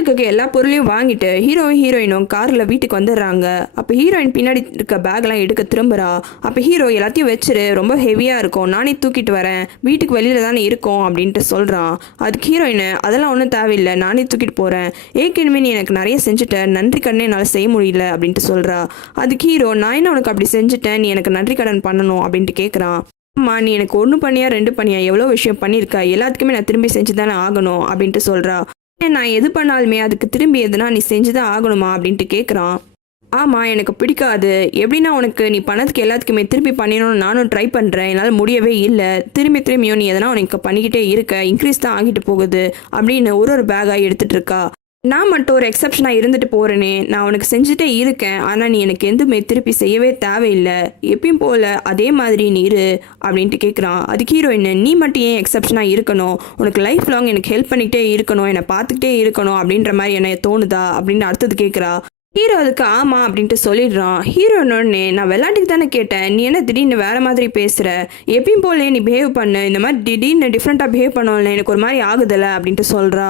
வீட்டுக்கு எல்லா பொருளையும் வாங்கிட்டு ஹீரோயினும் காரில் வீட்டுக்கு வந்துடுறாங்க. அப்போ ஹீரோயின் பின்னாடி இருக்க பேக்லாம் எடுக்க திரும்புகிறா. அப்போ ஹீரோ எல்லாத்தையும் வச்சுரு, ரொம்ப ஹெவியாக இருக்கும், நானே தூக்கிட்டு வரேன், வீட்டுக்கு வெளியில் தானே இருக்கோம் அப்படின்ட்டு சொல்கிறான். அதுக்கு ஹீரோயின் அதெல்லாம் ஒன்றும் தேவையில்லை, நானே தூக்கிட்டு போகிறேன், ஏற்கனவே நீ எனக்கு நிறைய செஞ்சுட்டேன், நன்றி கடனே என்னால் செய்ய முடியல அப்படின்ட்டு சொல்கிறா. அதுக்கு ஹீரோ நான் என்ன உனக்கு அப்படி செஞ்சுட்டேன், நீ எனக்கு நன்றி கடன் பண்ணணும் அப்படின்ட்டு கேட்குறான். அம்மா நீ எனக்கு 1 பண்ணியா 2 பண்ணியா எவ்வளோ விஷயம் பண்ணியிருக்கா, எல்லாத்துக்குமே நான் திரும்பி செஞ்சு தானே ஆகணும் அப்படின்ட்டு சொல்கிறா. நான் எது பண்ணாலுமே அதுக்கு திரும்பி எதுனா நீ செஞ்சுதான் ஆகணுமா அப்படின்ட்டு கேட்குறான். ஆமாம் எனக்கு பிடிக்காது, எப்படின்னா உனக்கு நீ பண்ணதுக்கு எல்லாத்துக்குமே திருப்பி பண்ணிடணும்னு நானும் ட்ரை பண்ணுறேன், என்னால் முடியவே இல்லை, திரும்பியும் நீ எதனா உனக்கு பண்ணிக்கிட்டே இருக்க, இன்க்ரீஸ் தான் ஆகிட்டு போகுது அப்படின்னு ஒரு பேக்காக எடுத்துகிட்டு இருக்கா. நான் மட்டும் ஒரு எக்ஸப்ஷனாக இருந்துட்டு போகிறேனே, நான் உனக்கு செஞ்சுட்டே இருக்கேன், ஆனால் நீ எனக்கு எதுவுமே திருப்பி செய்யவே தேவையில்லை, எப்பயும் போல் அதே மாதிரி நீ இரு அப்படின்ட்டு கேட்குறான். அதுக்கு ஹீரோயின் நீ மட்டும் ஏன் எக்ஸப்ஷனாக இருக்கணும், உனக்கு லைஃப் லாங் எனக்கு ஹெல்ப் பண்ணிக்கிட்டே இருக்கணும், என்னை பார்த்துக்கிட்டே இருக்கணும் அப்படின்ற மாதிரி என்ன தோணுதா அப்படின்னு அடுத்தது கேட்குறா. ஹீரோ அதுக்கு ஆமாம் அப்படின்ட்டு சொல்லிடுறான். ஹீரோனோடனே நான் விளையாட்டுக்கு தானே கேட்டேன், நீ என்ன திடீர்னு வேறு மாதிரி பேசுகிற, எப்பயும் போலே நீ பிஹேவ் பண்ணு, இந்த மாதிரி திடீர்னு டிஃப்ரெண்ட்டாக பிஹேவ் பண்ணல, எனக்கு ஒரு மாதிரி ஆகுதில்ல அப்படின்ட்டு சொல்கிறா.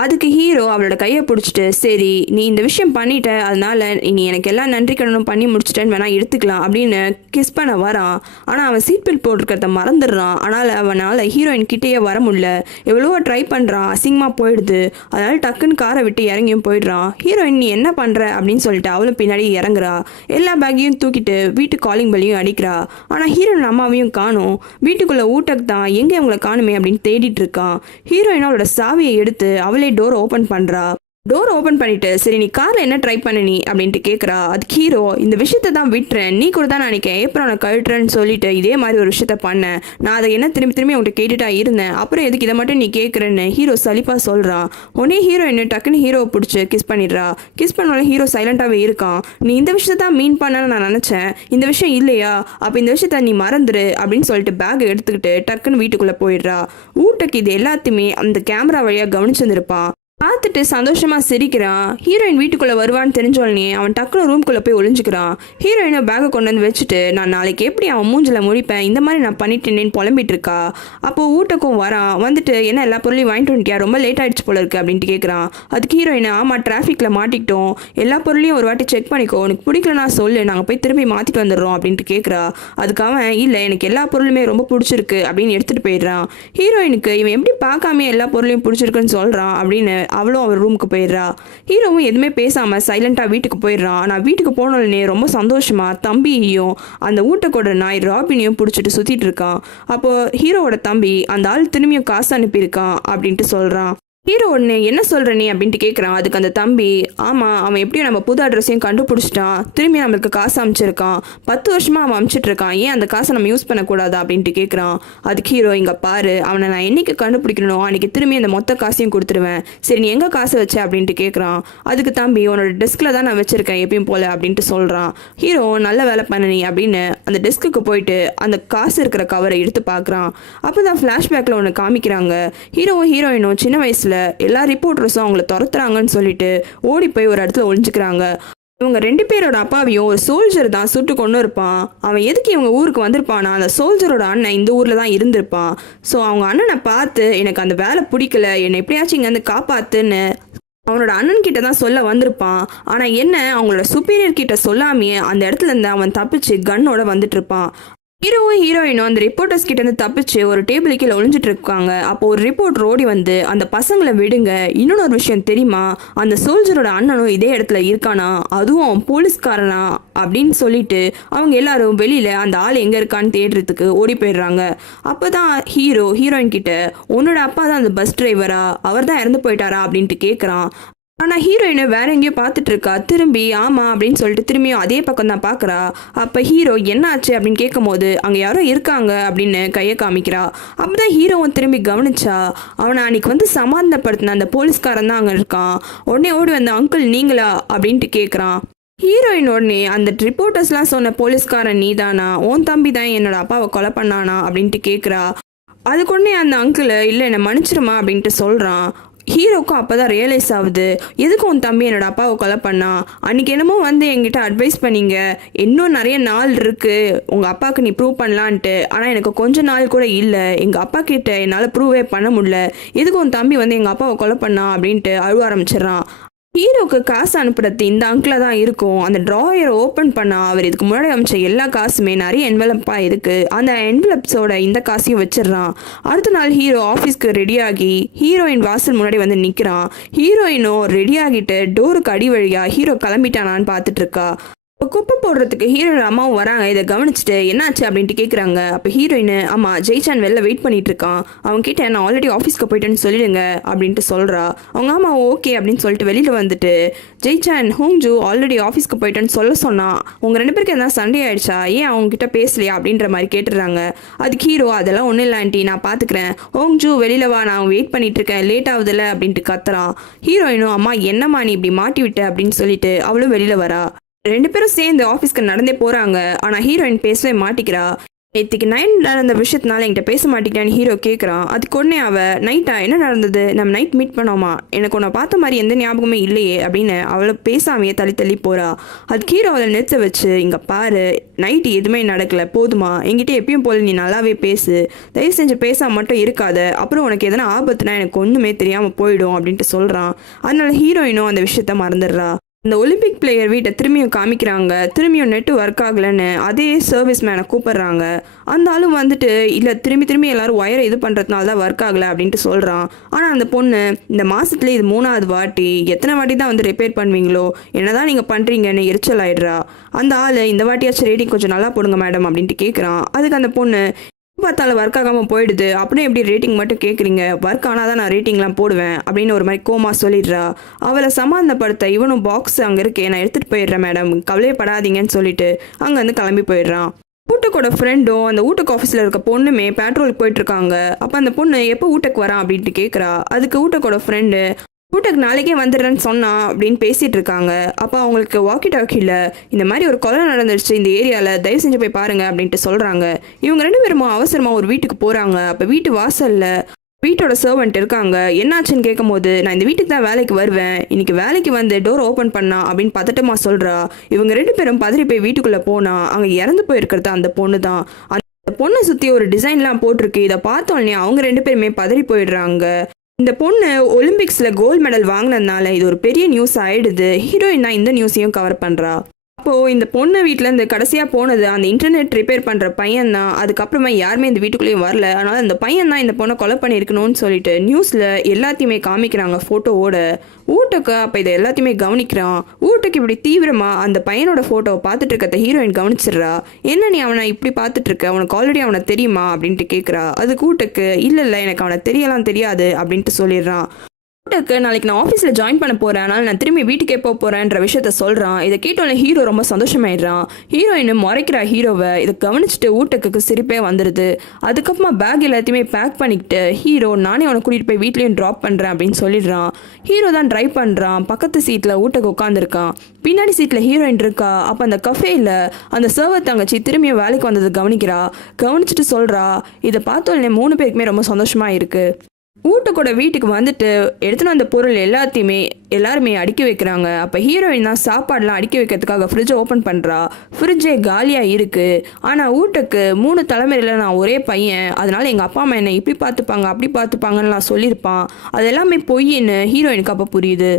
அதுக்கு ஹீரோ அவளோட கையை பிடிச்சிட்டு சரி நீ இந்த விஷயம் பண்ணிட்ட, அதனால நீ எனக்கு எல்லாம் நன்றி கடனும் பண்ணி முடிச்சிட்டேன்னு வேணா எடுத்துக்கலாம் அப்படின்னு கிஸ் பண்ண வரான். ஆனால் அவன் சீட் பெல்ட் போட்டிருக்கிறத மறந்துடுறான். ஆனால் அவனால் ஹீரோயின் கிட்டேயே வர முடியல, எவ்வளவோ ட்ரை பண்ணுறான், அசிங்கமாக போயிடுது. அதனால டக்குன்னு காரை விட்டு இறங்கியும் போயிடுறான். ஹீரோயின் நீ என்ன பண்ணுற அப்படின்னு சொல்லிட்டு அவளும் பின்னாடி இறங்குறா. எல்லா பேக்கையும் தூக்கிட்டு வீட்டு காலிங் பெல்லையும் அடிக்கிறா. ஆனால் ஹீரோயின் அம்மாவையும் காணும். வீட்டுக்குள்ளே ஊட்டக்கு தான் எங்கே அவங்கள காணுமே அப்படின்னு தேடிட்டு இருக்கான். ஹீரோயின் அவளோட சாவியை எடுத்து அவளே டோர் ஓபன் பண்றா. டோர் ஓபன் பண்ணிட்டு சரி நீ கார்ல என்ன ட்ரை பண்ண நீ அப்படின்ட்டு கேட்குறா. அதுக்கு ஹீரோ இந்த விஷயத்த தான் விட்டுறேன், நீ கூட தான் நினைக்கிறேன் ஏப்ரனை கழட்டுறேன்னு சொல்லிட்டு இதே மாதிரி ஒரு விஷயத்த பண்ணேன், நான் அதை என்ன திரும்பி உங்கள்கிட்ட கேட்டுட்டா இருந்தேன், அப்புறம் எதுக்கு இதை மட்டும் நீ கேட்குறேன்னு ஹீரோ சலிப்பா சொல்றான். உடனே ஹீரோ என்ன டக்குன்னு ஹீரோவை பிடிச்சி கிஸ் பண்ணிடுறா. கிஸ் பண்ணாலும் ஹீரோ சைலண்டாகவே இருக்கான். நீ இந்த விஷயத்த தான் மீன் பண்ணன்னு நான் நினச்சேன், இந்த விஷயம் இல்லையா, அப்போ இந்த விஷயத்த நீ மறந்துரு அப்படின்னு சொல்லிட்டு பேக்கை எடுத்துக்கிட்டு டக்குன்னு வீட்டுக்குள்ளே போயிடுறா. ஊட்டக்கு இது எல்லாத்தையுமே அந்த கேமரா வழியாக கவனிச்சிருந்திருப்பான். பார்த்துட்டு சந்தோஷமா சிரிக்கிறான். ஹீரோயின் வீட்டுக்குள்ள வருவான்னு தெரிஞ்சோடனே அவன் டக்குனு ரூம்குள்ள போய் ஒளிஞ்சுக்கிறான். ஹீரோயினை பேக்கை கொண்டு வந்து வச்சுட்டு நான் நாளைக்கு எப்படி அவன் மூஞ்சில முடிப்பேன், இந்த மாதிரி நான் பண்ணிட்டேன்னு புலம்பிட்டு இருக்கா. அப்போ ஊட்டக்கும் வரான். வந்துட்டு என்ன எல்லா பொருளையும் வாங்கிட்டு வந்துட்டியா, ரொம்ப லேட் ஆயிடுச்சு போல இருக்கு அப்படின்ட்டு கேட்குறான். அதுக்கு ஹீரோயின் ஆமா டிராஃபிக்ல மாட்டிக்கிட்டோம், எல்லா பொருளையும் ஒரு வாட்டி செக் பண்ணிக்கோ, உனக்கு பிடிக்கலனா சொல்லு, நாங்கள் போய் திரும்பி மாத்திட்டு வந்துடுறோம் அப்படின்ட்டு கேட்குறா. அதுக்கு அவன் இல்லை எனக்கு எல்லா பொருளுமே ரொம்ப பிடிச்சிருக்கு அப்படின்னு எடுத்துட்டு போயிடுறான். ஹீரோயினுக்கு இவன் எப்படி பார்க்காம எல்லா பொருளையும் பிடிச்சிருக்குன்னு சொல்றான் அப்படின்னு அவளும் அவர் ரூமுக்கு போயிடுறா. ஹீரோவும் எதுவுமே பேசாம சைலண்டா வீட்டுக்கு போயிடுறான். நான் வீட்டுக்கு போனோடனே ரொம்ப சந்தோஷமா தம்பியையும் அந்த ஊட்டக்கோட நாய் ராபினையும் பிடிச்சிட்டு சுத்திட்டு இருக்கான். அப்போ ஹீரோவோட தம்பி அந்த ஆள் திரும்பியும் காசு அனுப்பியிருக்கான் அப்படின்ட்டு சொல்றான். ஹீரோ ஒன்று என்ன சொல்கிற நீ அப்படின்ட்டு கேட்குறான். அதுக்கு அந்த தம்பி ஆமாம் அவன் எப்படியும் நம்ம புது அட்ரஸையும் கண்டுபிடிச்சிட்டான், திரும்பி நம்மளுக்கு காசு அனுப்பிச்சிருக்கான், 10 வருஷமாக அவன் அனுப்பிச்சிட்டு இருக்கான், ஏன் அந்த காசை நம்ம யூஸ் பண்ணக்கூடாதா அப்படின்ட்டு கேட்குறான். அதுக்கு ஹீரோ இங்கே பாரு, அவனை நான் என்னைக்கு கண்டுபிடிக்கணும் அன்றைக்கி திரும்பி அந்த மொத்த காசையும் கொடுத்துருவேன், சரி நீ எங்கே காசு வச்ச அப்படின்ட்டு கேட்குறான். அதுக்கு தம்பி உன்னோட டெஸ்கில் தான் நான் வச்சுருக்கேன் எப்பயும் போல் அப்படின்ட்டு சொல்கிறான். ஹீரோ நல்ல வேலை பண்ண நீ அப்படின்னு அந்த டெஸ்க்குக்கு போயிட்டு அந்த காசு இருக்கிற கவரை எடுத்து பார்க்குறான். அப்போ தான் ஃப்ளாஷ்பேக்கில் ஒன்று காமிக்கிறாங்க. ஹீரோவும் ஹீரோயினும் சின்ன வயசில் எல்லா ரிப்போர்ட்டர்ஸும் அவங்கள துரத்துறாங்கன்னு சொல்லிட்டு ஓடி போய் ஒரு இடத்துல ஒளிஞ்சுக்கிறாங்க. இவங்க 2 பேரோட அப்பாவையும் ஒரு சோல்ஜர் தான் சுட்டு கொண்டு இருப்பான். அவன் எதுக்கு இவங்க ஊருக்கு வந்திருப்பானா, அந்த சோல்ஜரோட அண்ணன் இந்த ஊரில் தான் இருந்திருப்பான். ஸோ அவங்க அண்ணனை பார்த்து எனக்கு அந்த வேலை பிடிக்கல, என்னை எப்படியாச்சும் இங்கேருந்து காப்பாத்துன்னு அவனோட அண்ணன் கிட்ட தான் சொல்ல வந்திருப்பான். ஆனால் என்ன அவங்களோட சுப்பீரியர் கிட்ட சொல்லாமையே அந்த இடத்துல இருந்து அவன் தப்பிச்சு கன்னோட வந்துட்டு இருப்பான். ஹீரோவும் ஹீரோயினும் அந்த ரிப்போர்ட்டர்ஸ் கிட்ட இருந்து தப்பிச்சு ஒரு டேபிள் கீழே ஒளிஞ்சிட்டு இருக்காங்க. அப்போ ஒரு ரிப்போர்ட் ஓடி வந்து அந்த பசங்களை விடுங்க, இன்னொரு விஷயம் தெரியுமா, அந்த சோல்ஜரோட அண்ணனும் இதே இடத்துல இருக்கானா, அதுவும் அவன் போலீஸ்காரனா அப்படின்னு சொல்லிட்டு அவங்க எல்லாரும் வெளியில அந்த ஆள் எங்க இருக்கான்னு தேடுறதுக்கு ஓடி போயிடுறாங்க. அப்போதான் ஹீரோ ஹீரோயின் கிட்ட உன்னோட அப்பா தான் அந்த பஸ் டிரைவரா, அவர் தான் இறந்து போயிட்டாரா அப்படின்ட்டு கேட்குறான். ஆனால் ஹீரோயினை வேற எங்கேயோ பார்த்துட்டு இருக்கா. திரும்பி ஆமாம் அப்படின்னு சொல்லிட்டு திரும்பியும் அதே பக்கம் தான் பார்க்குறா. அப்போ ஹீரோ என்ன ஆச்சு அப்படின்னு கேட்கும் போது அங்கே யாரோ இருக்காங்க அப்படின்னு கையை காமிக்கிறா. அப்போ தான் ஹீரோவும் திரும்பி கவனிச்சா அவனை அன்னைக்கு வந்து சமாதானப்படுத்தின அந்த போலீஸ்காரன் தான் அங்கே இருக்கான். உடனே ஓடி வந்த அங்கிள் நீங்களா அப்படின்ட்டு கேட்குறான். ஹீரோயின் உடனே அந்த ரிப்போர்ட்டர்ஸ்லாம் சொன்ன போலீஸ்காரன் நீதானா, உன் தம்பி தான் என்னோட அப்பாவை கொலை பண்ணானா அப்படின்ட்டு கேட்குறா. அதுக்கு உடனே அந்த அங்கிள் இல்லை என்னை மன்னிச்சிருமா அப்படின்ட்டு சொல்கிறான். ஹீரோக்கும் அப்போ தான் ரியலைஸ் ஆகுது, எதுக்கு உன் தம்பி என்னோட அப்பாவை கொலை பண்ணா, அன்றைக்கி என்னமோ வந்து என்கிட்ட அட்வைஸ் பண்ணீங்க, இன்னும் நிறைய நாள் இருக்குது உங்கள் அப்பாவுக்கு நீ ப்ரூவ் பண்ணலான்ட்டு, ஆனால் எனக்கு கொஞ்ச நாள் கூட இல்லை, எங்கள் அப்பா கிட்ட என்னால் ப்ரூவே பண்ண முடியல, எதுக்கு உன் தம்பி வந்து எங்கள் அப்பாவை கொலை பண்ணா அப்படின்ட்டு அழுவ ஆரம்பிச்சிடறான். ஹீரோக்கு காசு அனுப்புறது இந்த அங்கில் தான் இருக்கும். அந்த ட்ராயரை ஓப்பன் பண்ணால் அவர் இதுக்கு முன்னாடி அமைச்ச எல்லா காசுமே நிறைய என்வலப்பாக இருக்குது. அந்த என்வலப்ஸோட இந்த காசையும் வச்சிடறான். அடுத்த நாள் ஹீரோ ஆஃபீஸ்க்கு ரெடியாகி ஹீரோயின் வாசல் முன்னாடி வந்து நிற்கிறான். ஹீரோயினும் ரெடியாகிட்டு டோருக்கு அடி வழியாக ஹீரோ கிளம்பிட்டானான்னு பார்த்துட்டு இருக்கா. இப்போ குப்பை போடுறதுக்கு ஹீரோயின் அம்மாவும் வராங்க. இதை கவனிச்சுட்டு என்னாச்சு அப்படின்ட்டு கேட்குறாங்க. அப்போ ஹீரோயின், ஆமாம் ஜெய்சான் வெளில வெயிட் பண்ணிட்டு இருக்கான், அவங்க கிட்ட நான் ஆல்ரெடி ஆஃபீஸ்க்கு போயிட்டேன்னு சொல்லிடுங்க அப்படின்ட்டு சொல்கிறா. அவங்க அம்மா ஓகே அப்படின்னு சொல்லிட்டு வெளியில் வந்துட்டு, ஜெய்சான் ஹோங்ஜூ ஆல்ரெடி ஆஃபீஸ்க்கு போயிட்டேன்னு சொன்னா, உங்கள் 2 பேருக்கு எதாவது சண்டே ஆயிடுச்சா, ஏன் அவங்க கிட்ட பேசலையா அப்படின்ற மாதிரி கேட்டுடுறாங்க. அதுக்கு ஹீரோ, அதெல்லாம் ஒன்றும் இல்லை ஆண்டி, நான் பார்த்துக்கிறேன், ஹோங்ஜூ வெளியில் வா, நான் வெயிட் பண்ணிட்டு இருக்கேன், லேட் ஆகுதுல்ல அப்படின்ட்டு கத்துறான். ஹீரோயினும், அம்மா என்னம்மா நீ இப்படி மாட்டி விட்ட அப்படின்னு சொல்லிட்டு அவளும் வெளியில் வரா. 2 பேரும் சேர்ந்து ஆஃபீஸ்க்கு நடந்தே போகிறாங்க. ஆனால் ஹீரோயின் பேசவே மாட்டிக்கிறா. நேற்றுக்கு நைட் நடந்த விஷயத்தினால என்கிட்ட பேச மாட்டேங்கிறான்னு ஹீரோ கேட்குறான். அதுக்கு உடனே நைட்டா என்ன நடந்தது, நம்ம நைட் மீட் பண்ணோமா, எனக்கு உன்னை பார்த்த மாதிரி எந்த ஞாபகமே இல்லையே அப்படின்னு அவளை பேசாமையே தள்ளி போகிறா. அதுக்கு ஹீரோ அவளை நிறுத்த வச்சு, இங்கே பாரு நைட்டு எதுவுமே நடக்கலை போதுமா, என்கிட்ட எப்பயும் போல நீ நல்லாவே பேசு, தயவு செஞ்சு பேசாம மட்டும் இருக்காத, அப்புறம் உனக்கு எதனா ஆபத்துனா எனக்கு ஒன்றுமே தெரியாமல் போயிடும் அப்படின்ட்டு சொல்கிறான். அதனால ஹீரோயினும் அந்த விஷயத்த மறந்துடுறா. இந்த ஒலிம்பிக் பிளேயர் வீட்டை திரும்பியும் காமிக்கிறாங்க. திரும்பியும் நெட்டு ஒர்க் ஆகலைன்னு அதே சர்வீஸ் மேனை கூப்பிடுறாங்க. அந்த ஆளும் வந்துட்டு, இல்லை திரும்பி எல்லாரும் ஒயரை இது பண்ணுறதுனால தான் ஒர்க் ஆகலை அப்படின்ட்டு சொல்கிறான். ஆனால் அந்த பொண்ணு, இந்த மாதத்துலேயே இது 3வது வாட்டி, எத்தனை வாட்டி தான் வந்து ரிப்பேர் பண்ணுவீங்களோ, என்னதான் நீங்கள் பண்ணுறீங்கன்னு எரிச்சல் ஆயிடுறா. அந்த ஆள், இந்த வாட்டியாச்சும் ரேட்டிங் கொஞ்சம் நல்லா போடுங்க மேடம் அப்படின்ட்டு கேட்குறான். அதுக்கு அந்த பொண்ணு, பார்த்தாலும் ஒர்க் ஆகாமல் போயிடுது, அப்படியே எப்படி ரேட்டிங் மட்டும் கேட்குறீங்க, ஒர்க் ஆனால் தான் நான் ரேட்டிங்லாம் போடுவேன் அப்படின்னு ஒரு மாதிரி கோமா சொல்லிடுறா. அவளை சமாதானப்படுத்த இவனும், பாக்ஸ் அங்கே இருக்கே நான் எடுத்துகிட்டு போயிடுறேன் மேடம், கவலையப்படாதீங்கன்னு சொல்லிட்டு அங்கேருந்து கிளம்பி போயிடுறான். ஊட்டக்கோட ஃப்ரெண்டும் அந்த ஊட்டக்கு ஆஃபீஸில் இருக்க பொண்ணுமே பெட்ரோலுக்கு போயிட்டுருக்காங்க. அப்போ அந்த பொண்ணு எப்போ ஊட்டக்கு வரான் அப்படின்ட்டு கேட்குறா. அதுக்கு ஊட்டக்கோட ஃப்ரெண்டு, ஊட்டக்கு நாளைக்கே வந்துடுறேன்னு சொன்னா அப்படின்னு பேசிகிட்டு இருக்காங்க. அப்போ அவங்களுக்கு வாக்கி டாக்கியில், இந்த மாதிரி ஒரு கொலை நடந்துருச்சு இந்த ஏரியாவில், தயவு செஞ்சு போய் பாருங்க அப்படின்ட்டு சொல்கிறாங்க. இவங்க 2 பேரும் அவசரமாக ஒரு வீட்டுக்கு போகிறாங்க. அப்போ வீட்டு வாசலில் வீட்டோட சர்வெண்ட் இருக்காங்க. என்னாச்சுன்னு கேட்கும்போது, நான் இந்த வீட்டுக்கு தான் வேலைக்கு வருவேன், இன்னைக்கு வேலைக்கு வந்து டோர் ஓப்பன் பண்ணா அப்படின்னு பதட்டமாக சொல்கிறா. இவங்க 2 பேரும் பதறி போய் வீட்டுக்குள்ளே போனால் அங்கே இறந்து போயிருக்கிறது அந்த பொண்ணு தான். அந்த பொண்ணை சுற்றி ஒரு டிசைன்லாம் போட்டிருக்கு. இதை பார்த்தோன்னே அவங்க 2 பேருமே பதறி போயிடுறாங்க. இந்த பொண்ணு ஒலிம்பிக்ஸில் கோல்டு மெடல் வாங்கினதுனால இது ஒரு பெரிய நியூஸ் ஆயிடுது. ஹீரோயின் தான் இந்த நியூஸையும் கவர் பண்ணுறா. அப்போது இந்த பொண்ணு வீட்டில் இந்த கடைசியாக போனது அந்த இன்டர்நெட் ரிப்பேர் பண்ணுற பையன் தான். அதுக்கப்புறமா யாருமே இந்த வீட்டுக்குள்ளேயும் வரல. அதனால் இந்த பையன் தான் இந்த பொண்ணை கொலை பண்ணியிருக்கணும்னு சொல்லிட்டு நியூஸில் எல்லாத்தையுமே காமிக்கிறாங்க ஃபோட்டோவோட. ஊட்டக்கு அப்போ இதை எல்லாத்தையுமே கவனிக்கிறான். ஊட்டக்கு இப்படி தீவிரமாக அந்த பையனோட ஃபோட்டோவை பார்த்துட்டு இருக்கிறத ஹீரோயின் கவனிச்சிடுறா. என்ன நீ அவனை இப்படி பார்த்துட்டு இருக்க, உனக்கு ஆல்ரெடி அவனை தெரியுமா அப்படின்ட்டு கேட்குறா. அதுக்கு ஊட்டக்கு, இல்லை எனக்கு அவனை தெரியலாம் தெரியாது அப்படின்ட்டு சொல்லிடுறான். ஊட்டக்கு, நாளைக்கு நான் ஆஃபீஸில் ஜாயின் பண்ண போகிறேன், அதனால் நான் திரும்பி வீட்டுக்கே போக போகிறேன்ற விஷயத்த சொல்கிறான். இதை கேட்டோன்னே ஹீரோ ரொம்ப சந்தோஷமாயிடுறான். ஹீரோயின் முறைக்கிறா ஹீரோவை. இதை கவனிச்சுட்டு ஊட்டக்கு சிரிப்பே வந்துடுது. அதுக்கப்புறமா பேக் எல்லாத்தையுமே பேக் பண்ணிக்கிட்டு ஹீரோ, நானே அவனை கூட்டிகிட்டு போய் வீட்லேயும் ட்ராப் பண்ணுறேன் அப்படின்னு சொல்லிடுறான். ஹீரோ தான் ட்ரைவ் பண்ணுறான். பக்கத்து சீட்டில் ஊட்டக்கு உட்காந்துருக்கான். பின்னாடி சீட்டில் ஹீரோயின் இருக்கா. அப்போ அந்த கஃபேயில் அந்த சர்வர் தங்கச்சி திரும்பியும் வேலைக்கு வந்தது கவனிச்சுட்டு சொல்கிறா. இதை பார்த்தோன்னே 3 பேருக்குமே ரொம்ப சந்தோஷமாக இருக்குது. ஊட்டக்கோட வீட்டுக்கு வந்துட்டு எடுத்துன்னு வந்த பொருள் எல்லாருமே அடுக்கி வைக்கிறாங்க. அப்போ ஹீரோயின் தான் சாப்பாடெலாம் அடுக்கி வைக்கிறதுக்காக ஃப்ரிட்ஜை ஓப்பன் பண்ணுறா. ஃப்ரிட்ஜே காலியாக இருக்குது. ஆனால் ஊட்டக்கு 3 தலைமுறையில் நான் ஒரே பையன், அதனால் எங்கள் அப்பா அம்மா என்னை இப்படி பார்த்துப்பாங்க அப்படி பார்த்துப்பாங்கன்னு நான் சொல்லியிருப்பான். அது எல்லாமே பொய்ன்னு ஹீரோயினுக்கு அப்போ புரியுது.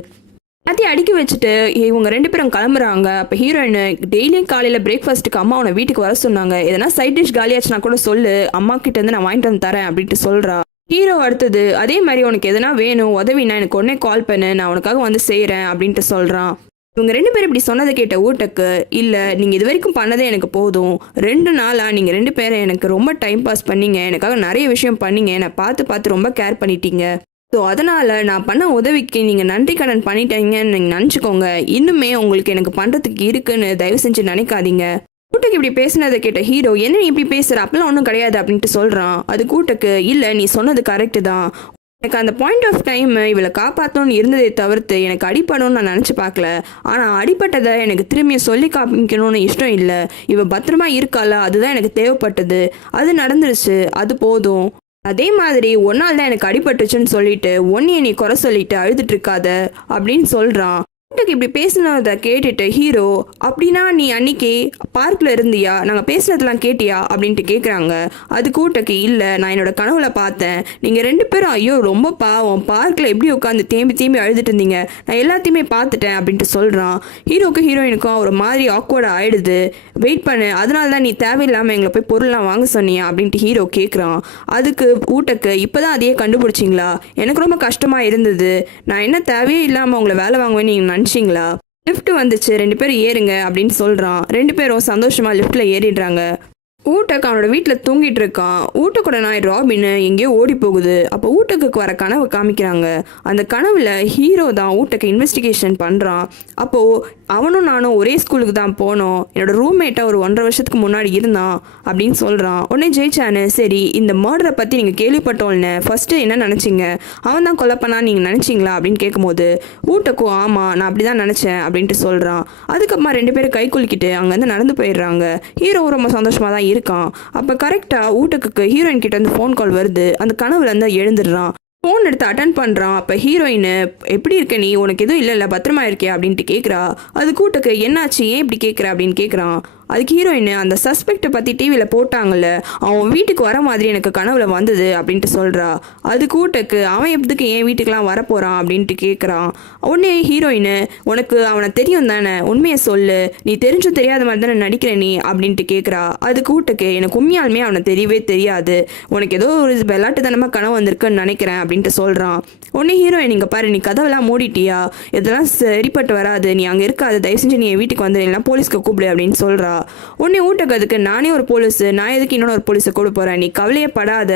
எல்லாத்தையும் அடுக்கி வச்சுட்டு இவங்க 2 பேரும் கிளம்புறாங்க. அப்போ ஹீரோயின், டெய்லியும் காலையில் பிரேக்ஃபாஸ்ட்டுக்கு அம்மா உன்னை வீட்டுக்கு வர சொன்னாங்க, எதனா சைட் டிஷ் காலியாச்சுன்னா கூட சொல்லு, அம்மா கிட்டேருந்து நான் வாங்கிட்டு வந்து தரேன் அப்படின்ட்டு சொல்கிறா. ஹீரோ அடுத்தது, அதே மாதிரி உனக்கு எதனா வேணும் உதவினா எனக்கு உடனே கால் பண்ணு, நான் உனக்காக வந்து செய்கிறேன் அப்படின்ட்டு சொல்கிறான். இவங்க 2 பேரும் இப்படி சொன்னதை கேட்ட ஊட்டக்கு, இல்லை நீங்கள் இது வரைக்கும் பண்ணதே எனக்கு போதும், 2 நாளாக நீங்கள் 2 பேரும் எனக்கு ரொம்ப டைம் பாஸ் பண்ணீங்க, எனக்காக நிறைய விஷயம் பண்ணீங்க, என்னை பார்த்து ரொம்ப கேர் பண்ணிட்டீங்க, ஸோ அதனால் நான் பண்ண உதவிக்கு நீங்கள் நன்றி கடன் பண்ணிட்டீங்கன்னு நீங்கள் நினச்சிக்கோங்க, இன்னுமே உங்களுக்கு எனக்கு பண்ணுறதுக்கு இருக்குன்னு தயவு செஞ்சு நினைக்காதீங்க. கூட்டக்கு இப்படி பேசினதை கேட்ட ஹீரோ, என்ன இப்படி பேசுகிற, அப்பெல்லாம் ஒன்றும் கிடையாது அப்படின்ட்டு சொல்கிறான். அது கூட்டக்கு, இல்லை நீ சொன்னது கரெக்டு தான், எனக்கு அந்த பாயிண்ட் ஆஃப் டைம் இவளை காப்பாற்றணும்னு இருந்ததை தவிர்த்து எனக்கு அடிப்படணும்னு நான் நினச்சி பார்க்கல, ஆனால் அடிப்பட்டதை எனக்கு திரும்பியும் சொல்லி காமிக்கணும்னு இஷ்டம் இல்லை, இவள் பத்திரமா இருக்காளா அதுதான் எனக்கு தேவைப்பட்டது, அது நடந்துருச்சு, அது போதும், அதே மாதிரி ஒரு நாள் தான் எனக்கு அடிபட்டுச்சுன்னு சொல்லிட்டு ஒன்னைய நீ குறை சொல்லிட்டு அழுதுட்டு இருக்காத அப்படின்னு சொல்றான். ஊட்டக்கு இப்படி பேசினதை கேட்டுட்டு ஹீரோ, அப்படின்னா நீ அன்னைக்கு பார்க்கில் இருந்தியா, நாங்கள் பேசுனதெல்லாம் கேட்டியா அப்படின்ட்டு கேட்குறாங்க. அது ஊட்டக்கு, இல்லை நான் என்னோட கனவுல பார்த்தேன், நீங்கள் 2 பேரும் ஐயோ ரொம்ப பாவம் பார்க்கில் எப்படி உட்காந்து தேம்பி அழுதுட்டு இருந்தீங்க, நான் எல்லாத்தையுமே பார்த்துட்டேன் அப்படின்ட்டு சொல்கிறான். ஹீரோக்கும் ஹீரோயினுக்கும் ஒரு மாதிரி ஆக்வர்டாக ஆயிடுது. வெயிட் பண்ணு, அதனால தான் நீ தேவையில்லாமல் எங்களை போய் பொருள்லாம் வாங்க சொன்னியா அப்படின்ட்டு ஹீரோ கேட்குறான். அதுக்கு ஊட்டக்கு, இப்போ தான் அதையே கண்டுபிடிச்சிங்களா, எனக்கு ரொம்ப கஷ்டமாக இருந்தது, நான் என்ன தேவையே இல்லாமல் உங்களை வேலை வாங்குவேன்னு நீங்கள் நினச்சிங்களா, லிஃப்ட் வந்துச்சு 2 பேரும் ஏறுங்க அப்படின்னு சொல்கிறான். 2 பேரும் சந்தோஷமாக லிஃப்ட்டில் ஏறிடுறாங்க. ஊட்டக்கு அவனோட வீட்டில் தூங்கிட்டு இருக்கான். ஊட்டக்கூட நாய் ராபின் எங்கேயோ ஓடி போகுது. அப்போ ஊட்டக்கு வர கனவை காமிக்கிறாங்க. அந்த கனவுல ஹீரோ தான் ஊட்டக்கு இன்வெஸ்டிகேஷன் பண்ணுறான். அப்போது அவனும் நானும் ஒரே ஸ்கூலுக்கு தான் போனோம், என்னோட ரூம்மேட்டாக ஒரு 1.5 வருஷத்துக்கு முன்னாடி இருந்தான் அப்படின்னு சொல்கிறான். உடனே ஜெயிச்சானு, சரி இந்த மர்டரை பற்றி நீங்கள் கேள்விப்பட்டோன்னு ஃபஸ்ட்டு என்ன நினச்சிங்க, அவன் தான் கொலை பண்ணான்னு நீங்கள் நினச்சிங்களா அப்படின்னு கேட்கும்போது ஊட்டக்கும் ஆமாம் நான் அப்படி தான் நினச்சேன் அப்படின்ட்டு சொல்கிறான். அதுக்கப்புறமா 2 பேரும் கை குலுக்கிட்டு அங்கேருந்து நடந்து போயிடுறாங்க. ஹீரோ ரொம்ப சந்தோஷமாக தான் இருக்கான். அப்போ கரெக்டாக ஊட்டக்கு ஹீரோயின் கிட்ட இருந்து ஃபோன் கால் வருது. அந்த கனவுல இருந்து எழுந்துடுறான். ஃபோன் எடுத்து அட்டன் பண்ணுறான். அப்போ ஹீரோயின், எப்படி இருக்க நீ, உனக்கு எதுவும் இல்லை பத்திரமா இருக்கே அப்படின்ட்டு கேட்குறா. அது கூட்டக்கு என்னாச்சு, ஏன் இப்படி கேட்குற அப்படின்னு கேட்குறான். அதுக்கு ஹீரோயின், அந்த சஸ்பெக்டை பற்றி டிவியில் போட்டாங்கல்ல, அவன் வீட்டுக்கு வர மாதிரி எனக்கு கனவுல வந்தது அப்படின்ட்டு சொல்கிறா. அது கூட்டக்கு, அவன் எதுக்கு என் வீட்டுக்கெலாம் வரப்போகிறான் அப்படின்ட்டு கேட்குறான். உடனே ஹீரோயின், உனக்கு அவனை தெரியும் தானே, உண்மையை சொல்லு, நீ தெரிஞ்சும் தெரியாத மாதிரி தானே நடிக்கிற நீ அப்படின்ட்டு கேட்குறா. அது கூட்டக்கு, எனக்கு உண்மையாலுமே அவனை தெரியவே தெரியாது, உனக்கு ஏதோ ஒரு விளையாட்டுத்தனமாக கனவு வந்திருக்குன்னு நினைக்கிறேன் அப்படின்ட்டு சொல்கிறான். உடனே ஹீரோயின், இங்கே பாரு, நீ கதவெல்லாம் மூடிட்டியா, இதெல்லாம் சரிப்பட்டு வராது, நீ அங்கே இருக்காது, தயவு செஞ்சு நீ என் வீட்டுக்கு வந்துடலாம், போலீஸ்க்கு கூப்பிடு அப்படின்னு சொல்கிறா. உடனே ஊட்டக்கு, நானே ஒரு போலீஸ், நான் எதுக்கு இன்னொரு போலீஸை கூட போகிறேன், நீ கவலையே படாத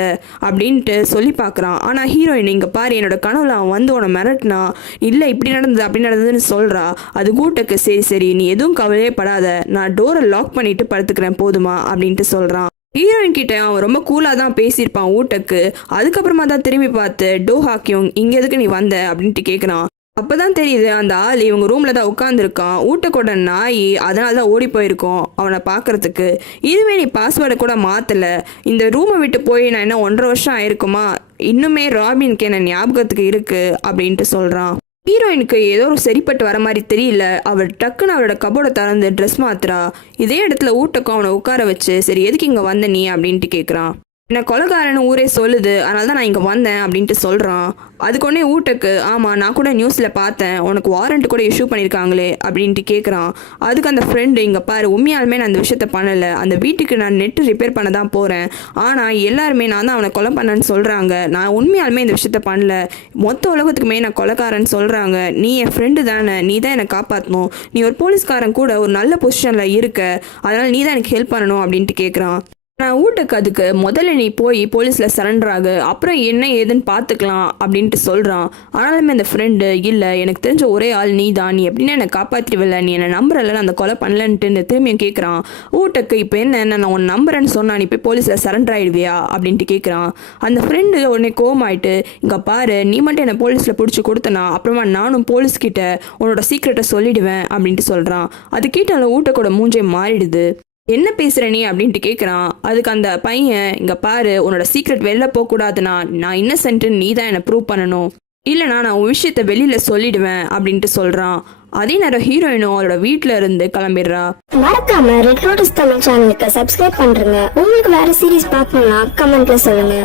அப்படின்ட்டு சொல்லி பார்க்குறான். ஆனால் ஹீரோயின், இங்கே பாரு, என்னோட கனவுல அவன் வந்து உன மிரட்டினா, இல்லை இப்படி நடந்தது அப்படி நடந்ததுன்னு சொல்கிறா. அது கூட்டக்கு, சரி நீ எதுவும் கவலையே படாத, நான் டோரை லாக் பண்ணிட்டு படுத்துக்கிறேன் போதுமா அப்படின்ட்டு சொல்கிறான். ஹீரோயின் கிட்ட அவன் ரொம்ப கூலாக தான் பேசியிருப்பான் ஊட்டக்கு. அதுக்கப்புறமா தான் திரும்பி பார்த்து, டோ ஹாக்கியோங் இங்கே எதுக்கு நீ வந்த அப்படின்ட்டு கேட்குறான். அப்போதான் தெரியுது அந்த ஆள் இவங்க ரூமில் தான் உட்காந்துருக்கான். ஊட்டக்கூட நாய், அதனால தான் ஓடி போயிருக்கோம் அவனை பார்க்கறதுக்கு. இதுவே நீ பாஸ்வேர்டை கூட மாற்றலை, இந்த ரூமை விட்டு போய் நான் என்ன 1.5 வருஷம் ஆயிருக்குமா, இன்னுமே ராபின்க்கு என்ன ஞாபகத்துக்கு இருக்குது அப்படின்ட்டு சொல்கிறான். ஹீரோயினுக்கு ஏதோ ஒரு சரிப்பட்டு வர மாதிரி தெரியல. அவள் டக்குன்னு அவளோட கபோர்டை திறந்து ட்ரெஸ் மாத்துறா. இதே இடத்துல ஊட்டக்கும் அவனை உட்கார வச்சு, சரி எதுக்கு இங்கே வந்த நீ அப்படின்ட்டு கேட்குறான். என்ன கொலைகாரன்னு ஊரே சொல்லுது, அதனால தான் நான் இங்கே வந்தேன் அப்படின்ட்டு சொல்கிறான். அதுக்கு ஒன்னே ஊட்டக்கு, ஆமாம் நான் கூட நியூஸில் பார்த்தேன், உனக்கு வாரண்ட் கூட இஷ்யூ பண்ணியிருக்காங்களே அப்படின்ட்டு கேட்குறான். அதுக்கு அந்த ஃப்ரெண்டு, இங்கே பாரு, உண்மையாலுமே நான் அந்த விஷயத்த பண்ணலை, அந்த வீட்டுக்கு நான் நெட்டு ரிப்பேர் பண்ண தான் போகிறேன், ஆனால் எல்லாருமே நான் தான் அவனை கொலை பண்ணேன்னு சொல்கிறாங்க, நான் உண்மையாலுமே இந்த விஷயத்த பண்ணல, மொத்த உலகத்துக்குமே நான் கொலைக்காரன்னு சொல்கிறாங்க, நீ என் ஃப்ரெண்டு தானே, நீ தான் என்னை காப்பாற்றணும், நீ ஒரு போலீஸ்காரன் கூட ஒரு நல்ல பொசிஷனில் இருக்க, அதனால் நீ தான் எனக்கு ஹெல்ப் பண்ணணும் அப்படின்ட்டு கேட்குறான். நான் ஊட்டக்கு அதுக்கு, முதல்ல நீ போய் போலீஸில் சரண்டர் ஆகு, அப்புறம் என்ன ஏதுன்னு பார்த்துக்கலாம் அப்படின்ட்டு சொல்கிறான். ஆனாலுமே அந்த ஃப்ரெண்டு, இல்லை எனக்கு தெரிஞ்ச ஒரே ஆள் நீ தான், நீ எப்படின்னா என்னை காப்பாற்றிவில்ல, நீ என்னை நம்புறல, அந்த கொலை பண்ணலன்ட்டு திரும்பியும் கேட்குறான். ஊட்டக்கு, இப்போ என்ன நான் உன் நம்புறேன்னு சொன்னா நீ போய் போலீஸில் சரண்டர் ஆகிடுவியா அப்படின்ட்டு கேட்குறான். அந்த ஃப்ரெண்டு உடனே கோவமாயிட்டு, இங்கே பாரு, நீ மட்டும் என்னை போலீஸில் பிடிச்சி கொடுத்தனா அப்புறமா நானும் போலீஸ்கிட்ட உன்னோட சீக்ரெட்டை சொல்லிடுவேன் அப்படின்ட்டு சொல்கிறான். அது கேட்டால ஊட்டக்கோட மூஞ்சே மாறிடுது. என்ன பேசுகிற நீ அப்படின்ட்டு கேட்குறான். அதுக்கு அந்த பையன், இங்கே பாரு, உன்னோட சீக்ரெட் வெளில போகக்கூடாதுன்னா நான் இன்னசென்ட்டுன்னு நீ தான் என்னை ப்ரூவ் பண்ணணும், இல்லைனா நான் உன் விஷயத்த வெளியில் சொல்லிடுவேன் அப்படின்ட்டு சொல்கிறான். அதே நேரம் ஹீரோயினும் அவரோட வீட்டில் இருந்து கிளம்பிடுறா. மறக்காம ரெட் லோட்டஸ் தமிழ் சேனலுக்கு சப்ஸ்கிரைப் பண்ணுங்க. உங்களுக்கு வேற சீரிஸ் பார்க்கணும்னா கமெண்ட்ல சொல்லுங்க.